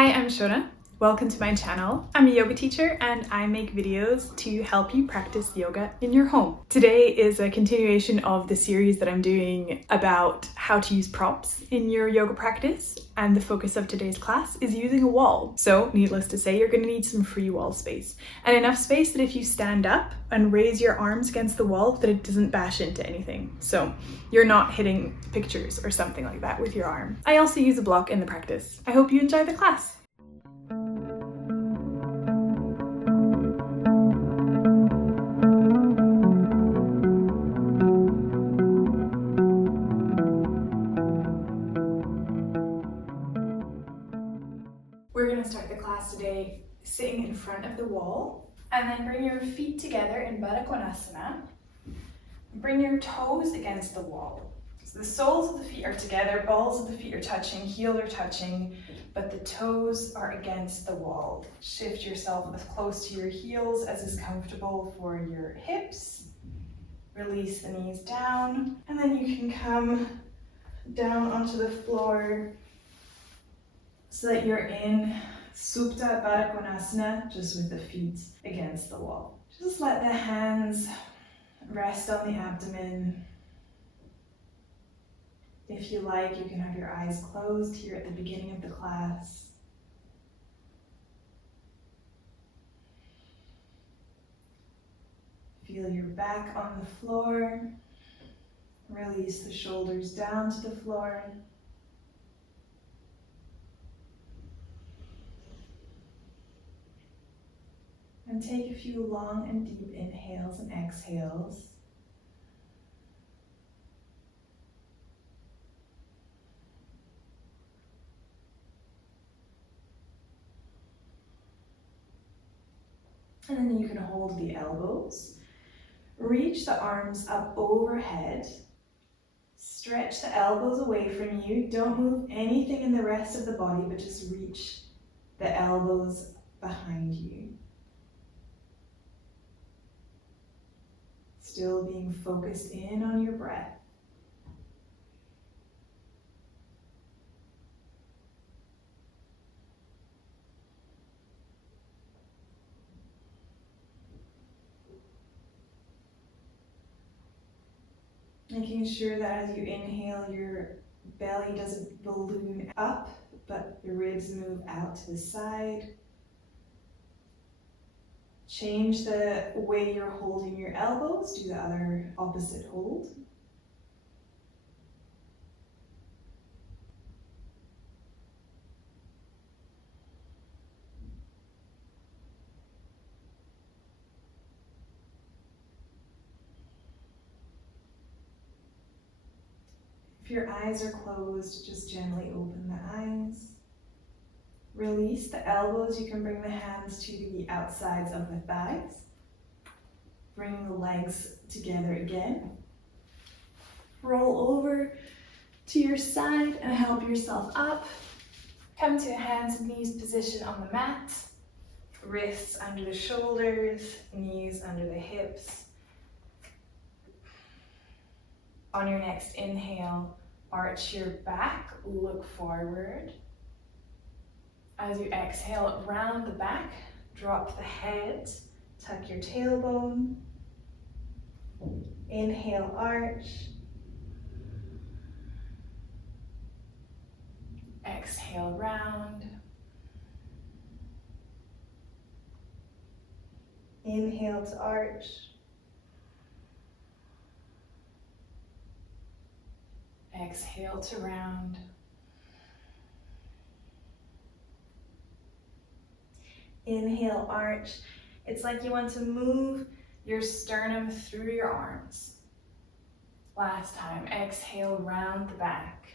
Hi, I'm Shona. Welcome to my channel. I'm a yoga teacher and I make videos to help you practice yoga in your home. Today is a continuation of the series that I'm doing about how to use props in your yoga practice, and the focus of today's class is using a wall. So needless to say, you're going to need some free wall space, and enough space that if you stand up and raise your arms against the wall that it doesn't bash into anything. So you're not hitting pictures or something like that with your arm. I also use a block in the practice. I hope you enjoy the class. We're going to start the class today sitting in front of the wall, and then bring your feet together in Baddha Konasana. Bring your toes against the wall. So the soles of the feet are together, balls of the feet are touching, heels are touching, but the toes are against the wall. Shift yourself as close to your heels as is comfortable for your hips. Release the knees down, and then you can come down onto the floor so that you're in Supta Baddha Konasana, just with the feet against the wall. Just let the hands rest on the abdomen. If you like, you can have your eyes closed here at the beginning of the class. Feel your back on the floor. Release the shoulders down to the floor. And take a few long and deep inhales and exhales. And then you can hold the elbows. Reach the arms up overhead. Stretch the elbows away from you. Don't move anything in the rest of the body, but just reach the elbows behind you. Still being focused in on your breath. Making sure that as you inhale, your belly doesn't balloon up, but the ribs move out to the side. Change the way you're holding your elbows. Do the other opposite hold. If your eyes are closed, just gently open the eyes. Release the elbows. You can bring the hands to the outsides of the thighs. Bring the legs together again. Roll over to your side and help yourself up. Come to a hands and knees position on the mat. Wrists under the shoulders, knees under the hips. On your next inhale, arch your back, look forward. As you exhale, round the back, drop the head, tuck your tailbone. Inhale, arch. Exhale, round. Inhale to arch. Exhale to round. Inhale, arch. It's like you want to move your sternum through your arms. Last time, exhale, round the back.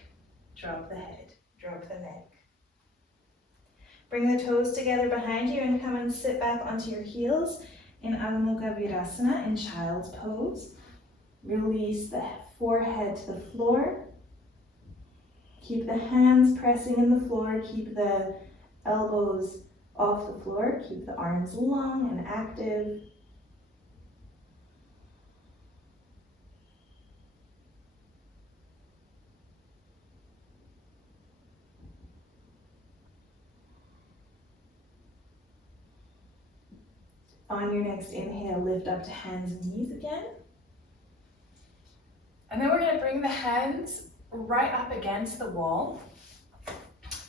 Drop the head, drop the neck. Bring the toes together behind you and come and sit back onto your heels in Adho Mukha Virasana in child's pose. Release the forehead to the floor. Keep the hands pressing in the floor. Keep the elbows off the floor. Keep the arms long and active. On your next inhale, lift up to hands and knees again. And then we're going to bring the hands right up against the wall,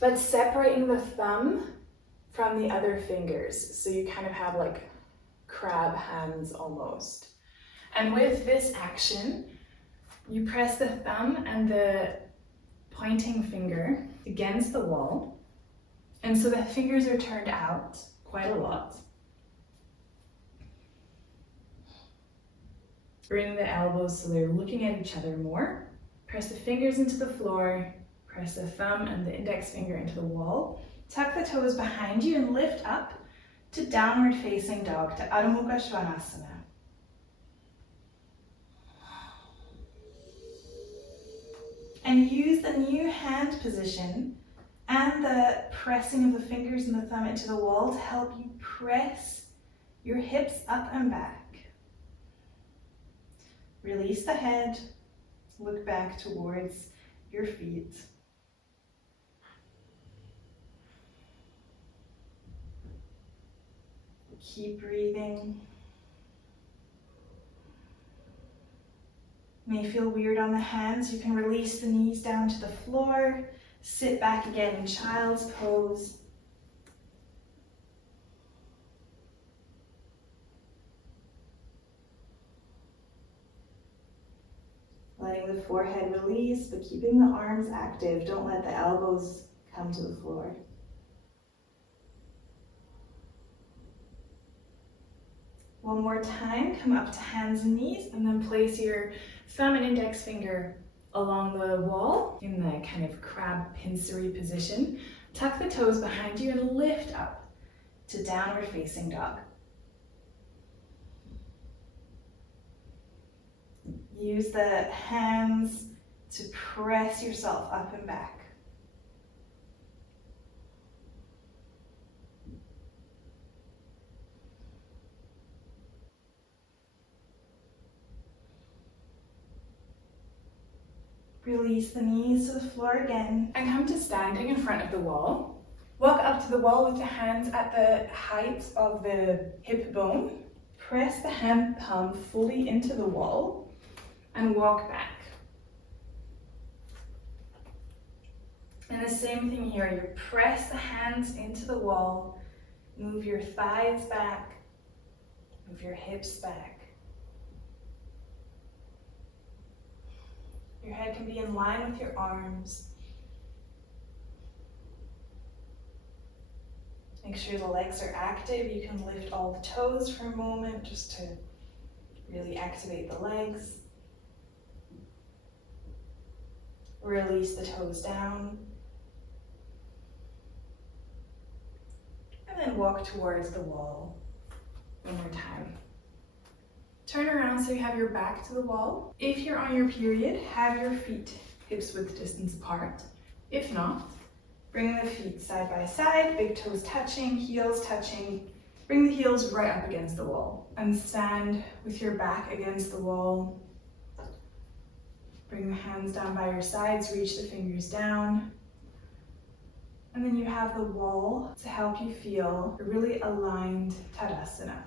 but separating the thumb from the other fingers. So you kind of have like crab hands almost. And with this action, you press the thumb and the pointing finger against the wall. And so the fingers are turned out quite a lot. Bring the elbows so they're looking at each other more. Press the fingers into the floor. Press the thumb and the index finger into the wall. Tuck the toes behind you and lift up to downward facing dog, to Adho Mukha Svanasana. And use the new hand position and the pressing of the fingers and the thumb into the wall to help you press your hips up and back. Release the head, look back towards your feet. Keep breathing. May feel weird on the hands. You can release the knees down to the floor. Sit back again in child's pose. Letting the forehead release, but keeping the arms active. Don't let the elbows come to the floor. One more time, come up to hands and knees, and then place your thumb and index finger along the wall in the kind of crab pincery position. Tuck the toes behind you and lift up to downward facing dog. Use the hands to press yourself up and back. Release the knees to the floor again and come to standing in front of the wall. Walk up to the wall with the hands at the height of the hip bone. Press the hand palm fully into the wall and walk back. And the same thing here, you press the hands into the wall, move your thighs back, move your hips back. Your head can be in line with your arms. Make sure the legs are active. You can lift all the toes for a moment just to really activate the legs. Release the toes down. And then walk towards the wall one more time. Turn around so you have your back to the wall. If you're on your period, have your feet hips width distance apart. If not, bring the feet side by side, big toes touching, heels touching. Bring the heels right up against the wall and stand with your back against the wall. Bring the hands down by your sides, reach the fingers down. And then you have the wall to help you feel a really aligned Tadasana.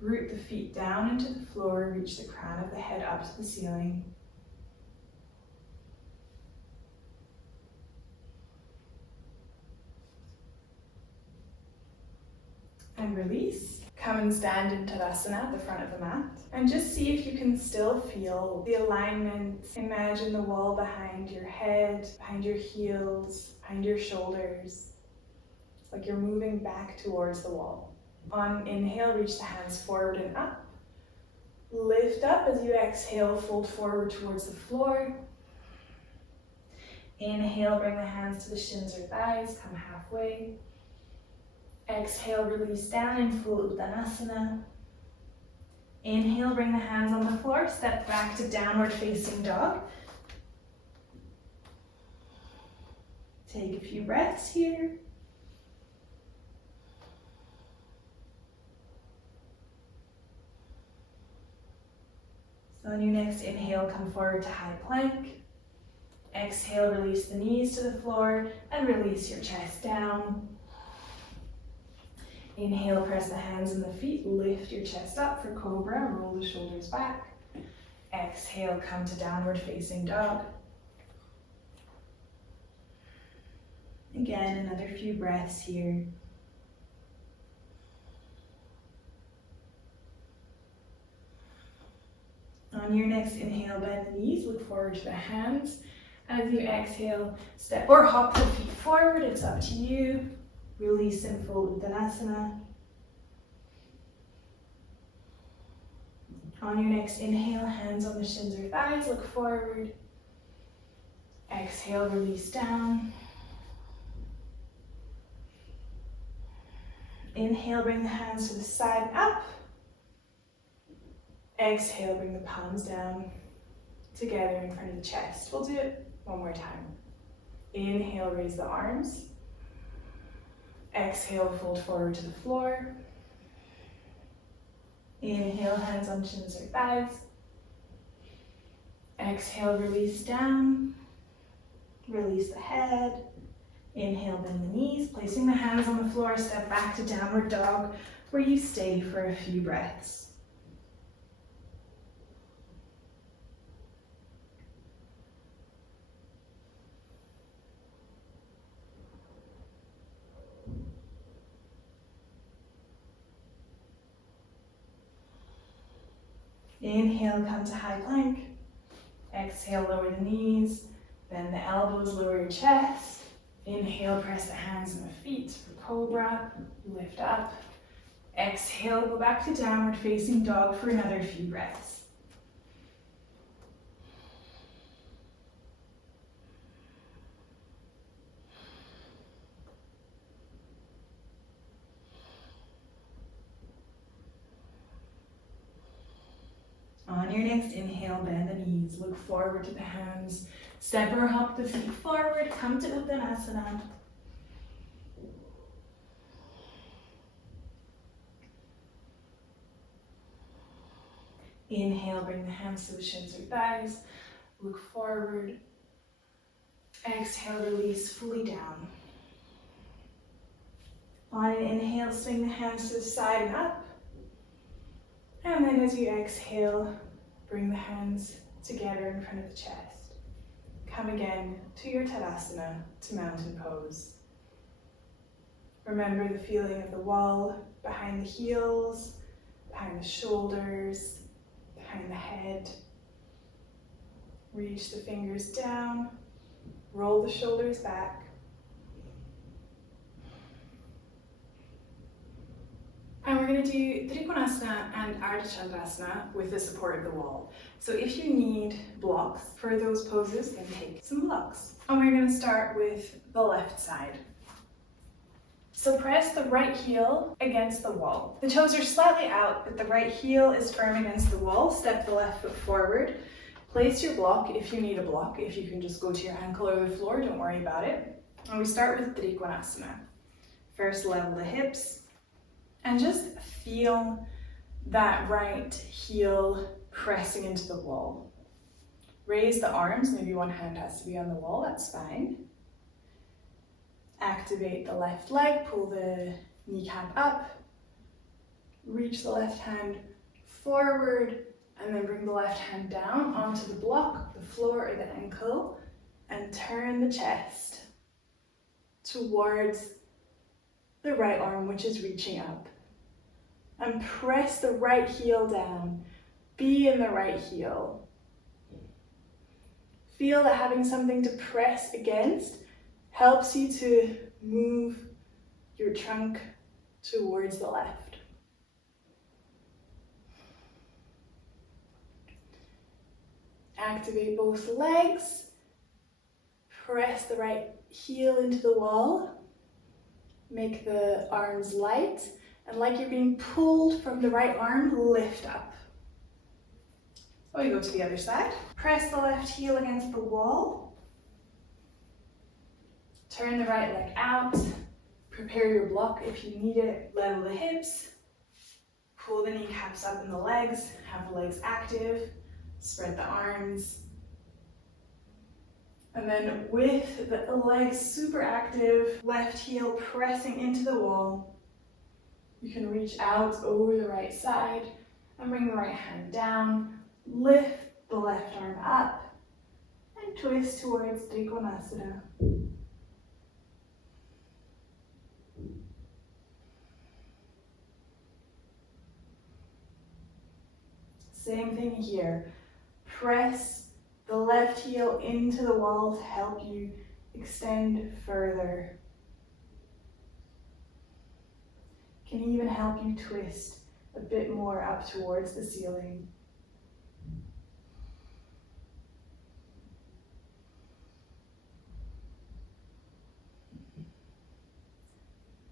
Root the feet down into the floor, reach the crown of the head up to the ceiling. And release. Come and stand in Tadasana at the front of the mat. And just see if you can still feel the alignment. Imagine the wall behind your head, behind your heels, behind your shoulders. It's like you're moving back towards the wall. On inhale, reach the hands forward and up. Lift up as you exhale, fold forward towards the floor. Inhale, bring the hands to the shins or thighs, come halfway. Exhale, release down in full Uttanasana. Inhale, bring the hands on the floor, step back to downward facing dog. Take a few breaths here. So on your next inhale, come forward to high plank. Exhale, release the knees to the floor and release your chest down. Inhale, press the hands and the feet, lift your chest up for cobra, roll the shoulders back. Exhale, come to downward facing dog. Again, another few breaths here. On your next inhale, bend the knees, look forward to the hands. As you exhale, step or hop the feet forward, it's up to you. Release and fold Uttanasana. On your next inhale, hands on the shins or thighs, look forward. Exhale, release down. Inhale, bring the hands to the side and up. Exhale, bring the palms down together in front of the chest. We'll do it one more time. Inhale, raise the arms. Exhale, fold forward to the floor. Inhale, hands on shins or thighs. Exhale, release down. Release the head. Inhale, bend the knees, placing the hands on the floor, step back to downward dog, where you stay for a few breaths. Inhale, come to high plank. Exhale, lower the knees, bend the elbows, lower your chest. Inhale, press the hands and the feet for cobra, lift up. Exhale, go back to downward facing dog for another few breaths. On your next inhale, bend the knees, look forward to the hands, step or hop the feet forward, come to Uttanasana. Inhale, bring the hands to the shins or thighs, look forward. Exhale, release fully down. On an inhale, swing the hands to the side and up. And then as you exhale, bring the hands together in front of the chest. Come again to your Tadasana, to mountain pose. Remember the feeling of the wall behind the heels, behind the shoulders, behind the head. Reach the fingers down, roll the shoulders back. And we're going to do Trikonasana and Ardha Chandrasana with the support of the wall. So if you need blocks for those poses, then take some blocks. And we're going to start with the left side. So press the right heel against the wall. The toes are slightly out, but the right heel is firm against the wall. Step the left foot forward. Place your block if you need a block. If you can just go to your ankle or the floor, don't worry about it. And we start with Trikonasana. First, level the hips. And just feel that right heel pressing into the wall. Raise the arms, maybe one hand has to be on the wall, that's fine. Activate the left leg, pull the kneecap up. Reach the left hand forward, and then bring the left hand down onto the block, the floor or the ankle, and turn the chest towards the right arm, which is reaching up. And press the right heel down. Be in the right heel. Feel that having something to press against helps you to move your trunk towards the left. Activate both legs. Press the right heel into the wall. Make the arms light. And like you're being pulled from the right arm, lift up. We go to the other side. Press the left heel against the wall. Turn the right leg out. Prepare your block if you need it. Level the hips. Pull the kneecaps up in the legs. Have the legs active. Spread the arms. And then with the legs super active, left heel pressing into the wall. You can reach out over the right side and bring the right hand down. Lift the left arm up and twist towards Trikonasana. Same thing here. Press the left heel into the wall to help you extend further. Can even help you twist a bit more up towards the ceiling.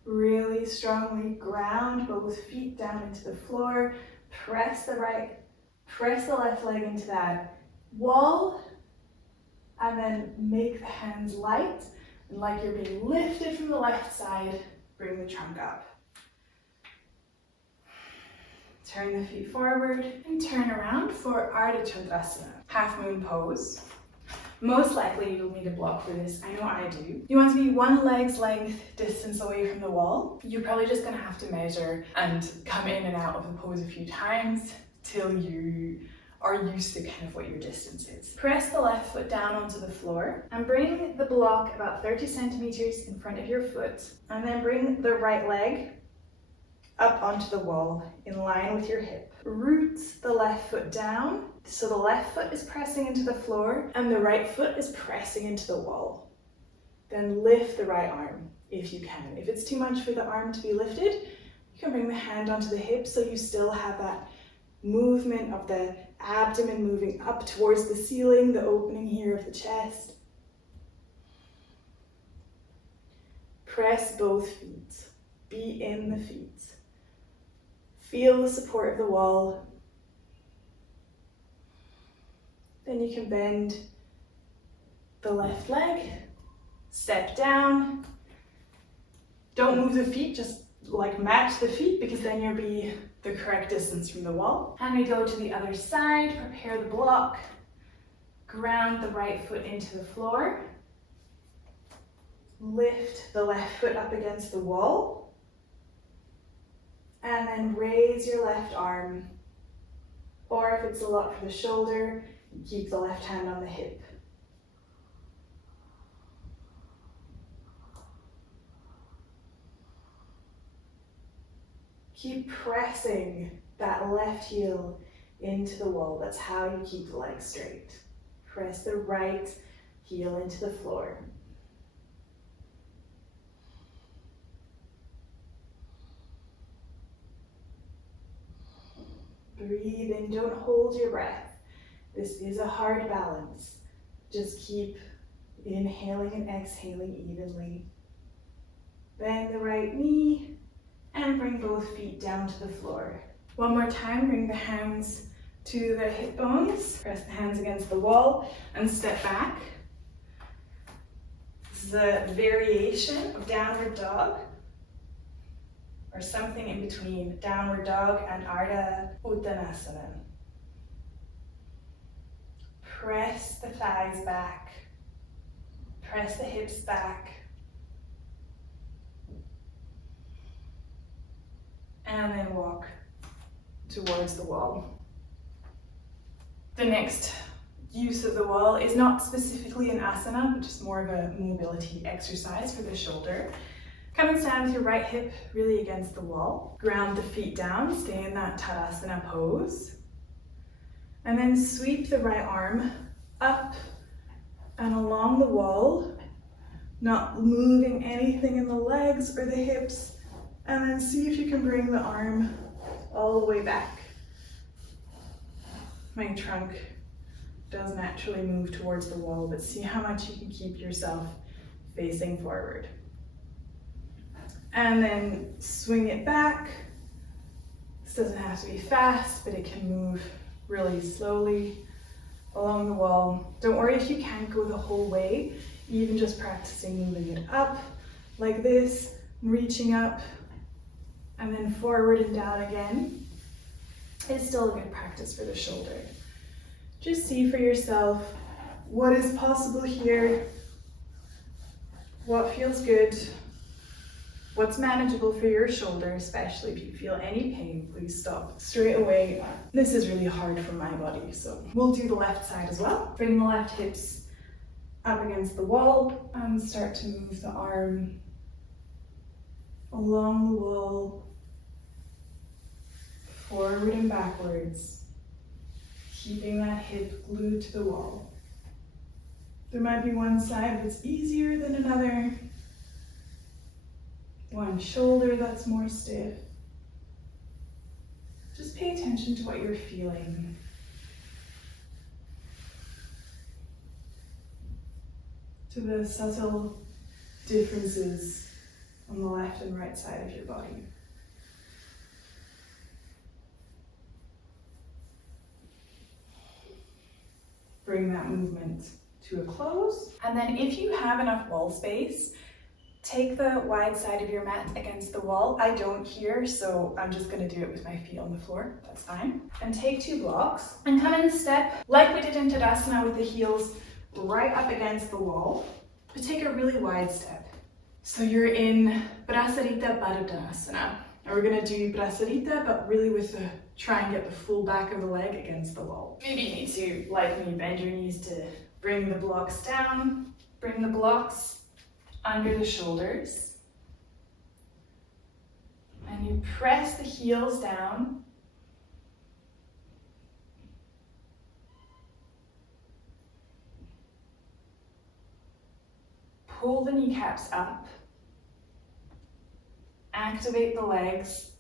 Really strongly ground both feet down into the floor. Press the left leg into that wall, and then make the hands light, and like you're being lifted from the left side, bring the trunk up. Turn the feet forward and turn around for Ardha Chandrasana, half moon pose. Most likely you'll need a block for this, I know I do. You want to be one leg's length distance away from the wall. You're probably just going to have to measure and come in and out of the pose a few times till you are used to kind of what your distance is. Press the left foot down onto the floor and bring the block about 30 centimeters in front of your foot, and then bring the right leg up onto the wall in line with your hip. Root the left foot down, so the left foot is pressing into the floor and the right foot is pressing into the wall. Then lift the right arm if you can. If it's too much for the arm to be lifted, you can bring the hand onto the hip so you still have that movement of the abdomen moving up towards the ceiling, the opening here of the chest. Press both feet. Be in the feet. Feel the support of the wall. Then you can bend the left leg, step down. Don't move the feet, just like match the feet, because then you'll be the correct distance from the wall. And we go to the other side, prepare the block, ground the right foot into the floor, lift the left foot up against the wall, and then raise your left arm, or if it's a lot for the shoulder, keep the left hand on the hip. Keep pressing that left heel into the wall. That's how you keep the legs straight. Press the right heel into the floor. Breathe in, don't hold your breath. This is a hard balance. Just keep inhaling and exhaling evenly. Bend the right knee and bring both feet down to the floor. One more time, bring the hands to the hip bones. Press the hands against the wall and step back. This is a variation of downward dog, or something in between downward dog and Ardha Uttanasana. Press the thighs back, press the hips back, and then walk towards the wall. The next use of the wall is not specifically an asana, but just more of a mobility exercise for the shoulder. Come and stand with your right hip really against the wall. Ground the feet down, stay in that Tadasana pose. And then sweep the right arm up and along the wall, not moving anything in the legs or the hips. And then see if you can bring the arm all the way back. My trunk does naturally move towards the wall, but see how much you can keep yourself facing forward. And then swing it back. This doesn't have to be fast, but it can move really slowly along the wall. Don't worry if you can't go the whole way, even just practicing moving it up like this, reaching up, and then forward and down again. It's still a good practice for the shoulder. Just see for yourself what is possible here, what feels good. What's manageable for your shoulder, especially if you feel any pain, please stop straight away. This is really hard for my body, so we'll do the left side as well. Bring the left hips up against the wall and start to move the arm along the wall, forward and backwards, keeping that hip glued to the wall. There might be one side that's easier than another, one shoulder that's more stiff. Just pay attention to what you're feeling. To the subtle differences on the left and right side of your body. Bring that movement to a close. And then if you have enough wall space, take the wide side of your mat against the wall. I don't here, so I'm just gonna do it with my feet on the floor, that's fine. And take 2 blocks and come in step like we did in Tadasana with the heels right up against the wall, but take a really wide step. So you're in Brasarita Padottanasana. And we're gonna do Brasarita, but really with the, try and get the full back of the leg against the wall. Maybe you need to, like me, bend your knees to bring the blocks down, bring the blocks under the shoulders, and you press the heels down. Pull the kneecaps up, activate the legs,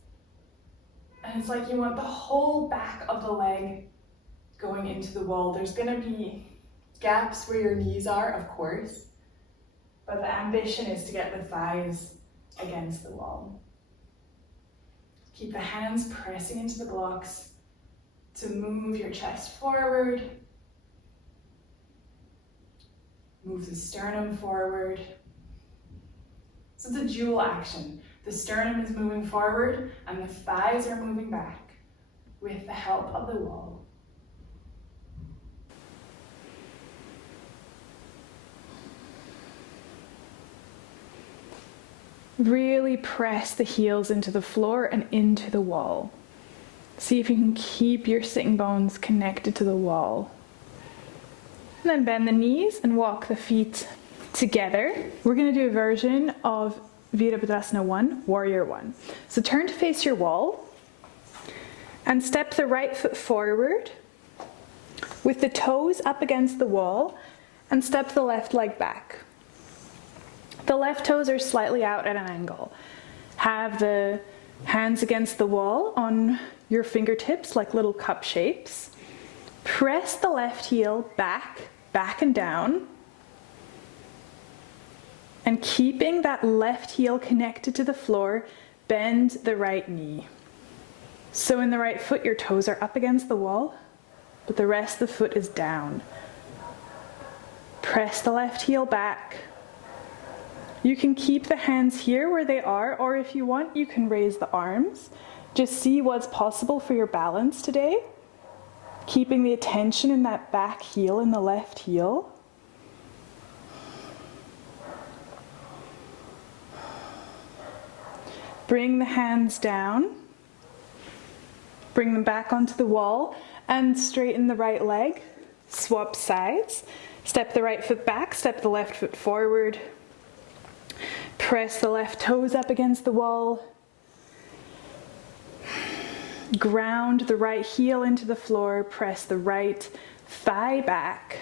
and it's like you want the whole back of the leg going into the wall. There's gonna be gaps where your knees are, of course, but the ambition is to get the thighs against the wall. Keep the hands pressing into the blocks to move your chest forward. Move the sternum forward. So it's a dual action. The sternum is moving forward and the thighs are moving back with the help of the wall. Really press the heels into the floor and into the wall. See if you can keep your sitting bones connected to the wall. And then bend the knees and walk the feet together. We're going to do a version of Virabhadrasana 1, Warrior 1. So turn to face your wall and step the right foot forward with the toes up against the wall and step the left leg back. The left toes are slightly out at an angle. Have the hands against the wall on your fingertips like little cup shapes. Press the left heel back, back and down. And keeping that left heel connected to the floor, bend the right knee. So in the right foot, your toes are up against the wall, but the rest of the foot is down. Press the left heel back. You can keep the hands here where they are, or if you want, you can raise the arms. Just see what's possible for your balance today. Keeping the attention in that back heel, in the left heel. Bring the hands down. Bring them back onto the wall and straighten the right leg. Swap sides. Step the right foot back, step the left foot forward. Press the left toes up against the wall. Ground the right heel into the floor. Press the right thigh back.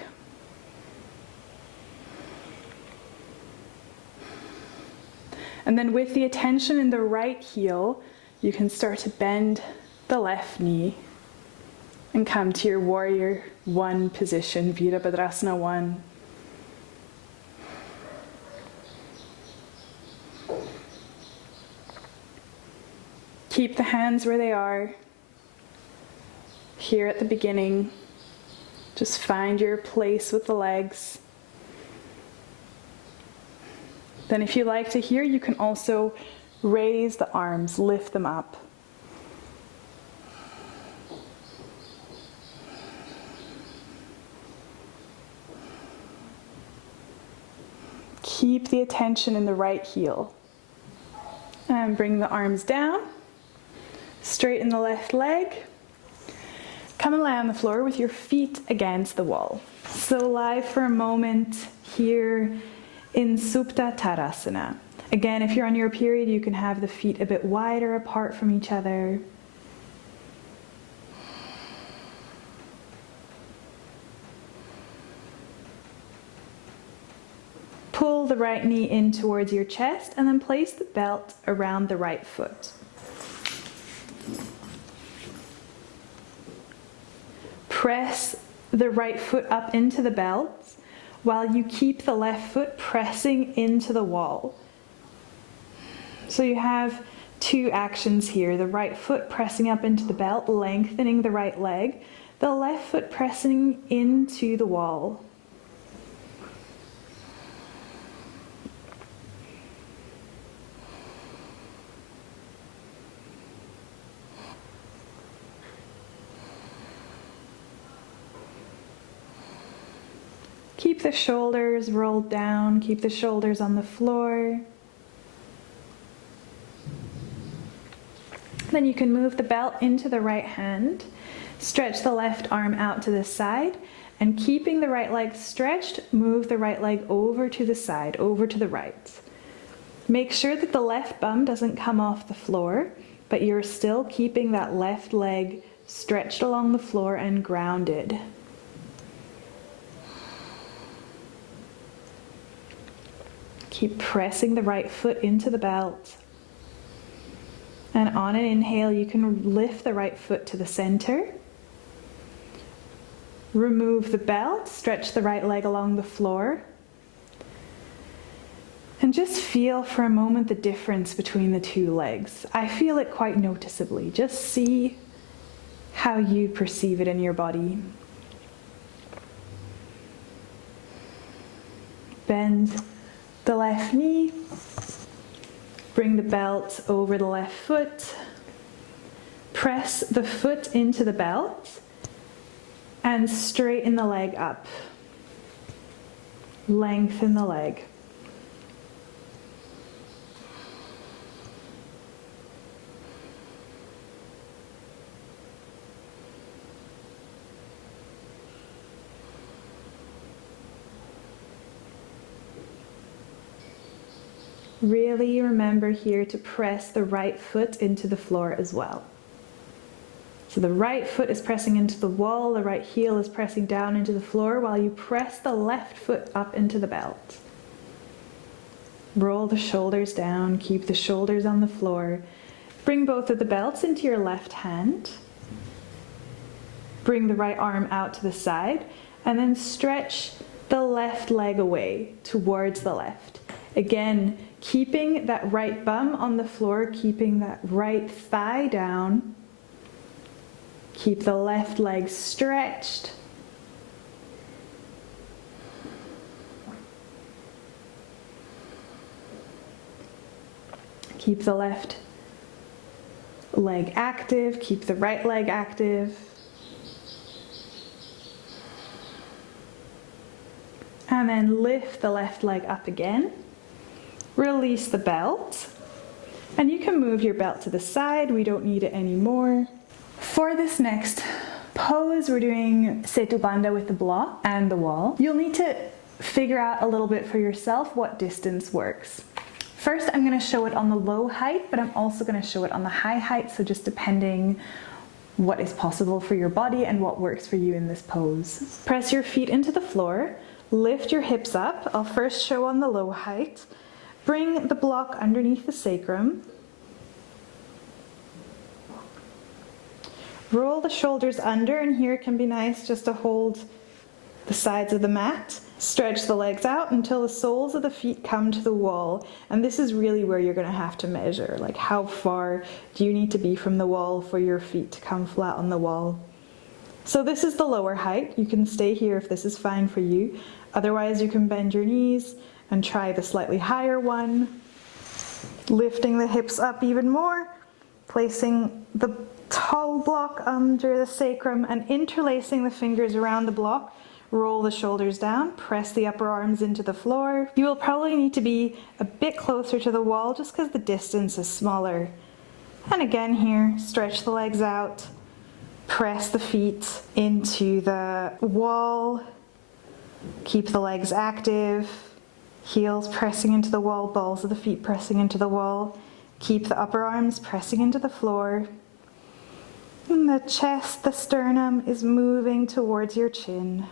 And then with the attention in the right heel, you can start to bend the left knee and come to your Warrior 1 position, Virabhadrasana 1. Keep the hands where they are. Here at the beginning, just find your place with the legs. Then if you like to here, you can also raise the arms, lift them up. Keep the attention in the right heel. And bring the arms down, straighten the left leg. Come and lie on the floor with your feet against the wall. So lie for a moment here in Supta Tadasana. Again, if you're on your period, you can have the feet a bit wider apart from each other. Pull the right knee in towards your chest and then place the belt around the right foot. Press the right foot up into the belt while you keep the left foot pressing into the wall. So you have two actions here. The right foot pressing up into the belt, lengthening the right leg. The left foot pressing into the wall. Keep the shoulders rolled down, keep the shoulders on the floor. Then you can move the belt into the right hand, stretch the left arm out to the side, and keeping the right leg stretched, move the right leg over to the side, over to the right. Make sure that the left bum doesn't come off the floor, but you're still keeping that left leg stretched along the floor and grounded. Keep pressing the right foot into the belt. And on an inhale, you can lift the right foot to the center. Remove the belt, stretch the right leg along the floor. And just feel for a moment the difference between the two legs. I feel it quite noticeably. Just see how you perceive it in your body. Bend the left knee, bring the belt over the left foot, press the foot into the belt, and straighten the leg up. Lengthen the leg. Really remember here to press the right foot into the floor as well. So the right foot is pressing into the wall, the right heel is pressing down into the floor while you press the left foot up into the belt. Roll the shoulders down, keep the shoulders on the floor. Bring both of the belts into your left hand. Bring the right arm out to the side and then stretch the left leg away towards the left. Again, keeping that right bum on the floor, keeping that right thigh down. Keep the left leg stretched. Keep the left leg active, keep the right leg active. And then lift the left leg up again. Release the belt, and you can move your belt to the side. We don't need it anymore. For this next pose, we're doing Setu Bandha with the block and the wall. You'll need to figure out a little bit for yourself what distance works. First, I'm going to show it on the low height, but I'm also going to show it on the high height, so just depending what is possible for your body and what works for you in this pose. Press your feet into the floor, lift your hips up. I'll first show on the low height. Bring the block underneath the sacrum. Roll the shoulders under, and here it can be nice just to hold the sides of the mat. Stretch the legs out until the soles of the feet come to the wall. And this is really where you're going to have to measure, like how far do you need to be from the wall for your feet to come flat on the wall. So this is the lower height. You can stay here if this is fine for you. Otherwise, you can bend your knees and try the slightly higher one, lifting the hips up even more, placing the tall block under the sacrum and interlacing the fingers around the block, roll the shoulders down, press the upper arms into the floor. You will probably need to be a bit closer to the wall just because the distance is smaller. And again here, stretch the legs out, press the feet into the wall, keep the legs active, heels pressing into the wall, balls of the feet pressing into the wall, keep the upper arms pressing into the floor. And the chest, the sternum is moving towards your chin.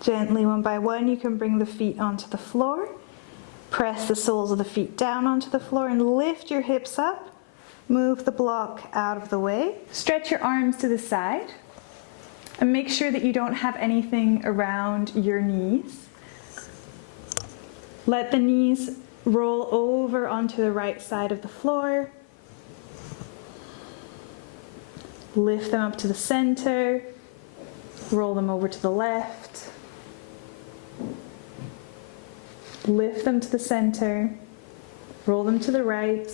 Gently, one by one, you can bring the feet onto the floor. Press the soles of the feet down onto the floor and lift your hips up. Move the block out of the way. Stretch your arms to the side and make sure that you don't have anything around your knees. Let the knees roll over onto the right side of the floor. Lift them up to the center. Roll them over to the left. Lift them to the center, roll them to the right,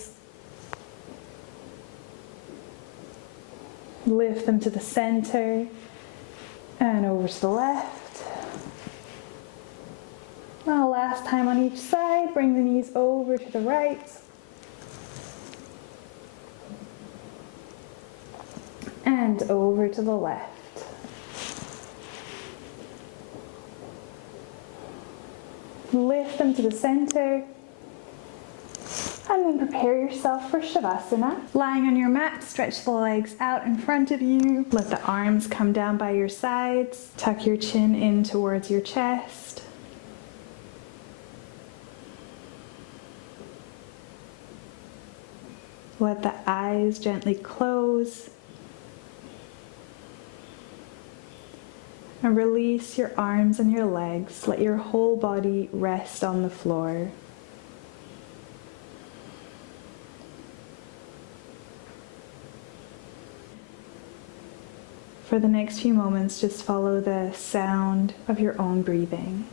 lift them to the center, and over to the left. Now last time on each side, bring the knees over to the right, and over to the left. Lift them to the center, and then prepare yourself for Shavasana. Lying on your mat, stretch the legs out in front of you. Let the arms come down by your sides. Tuck your chin in towards your chest. Let the eyes gently close. And release your arms and your legs. Let your whole body rest on the floor. For the next few moments, just follow the sound of your own breathing.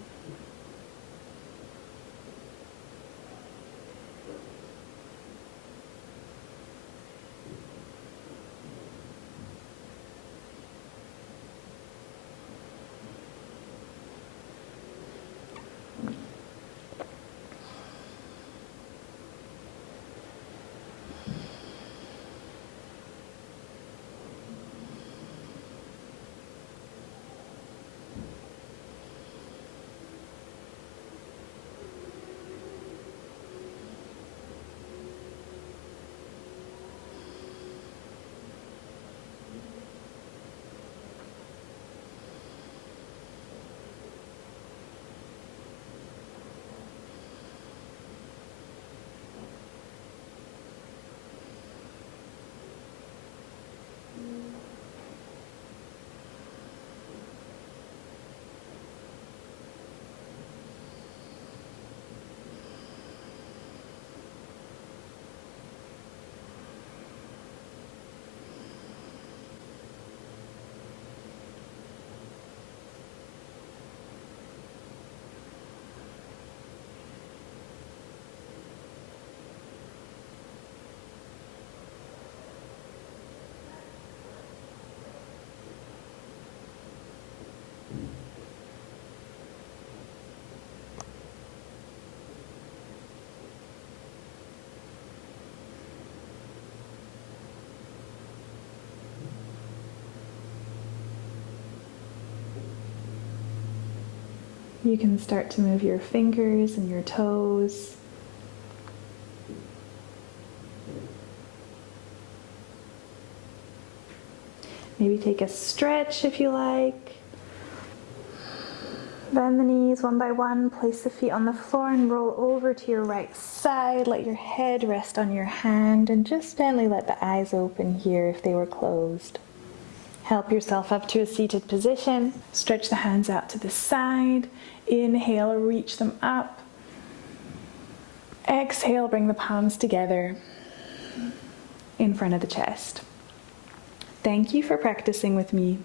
You can start to move your fingers and your toes. Maybe take a stretch if you like. Bend the knees one by one, place the feet on the floor and roll over to your right side. Let your head rest on your hand and just gently let the eyes open here if they were closed. Help yourself up to a seated position. Stretch the hands out to the side. Inhale, reach them up. Exhale, bring the palms together in front of the chest. Thank you for practicing with me.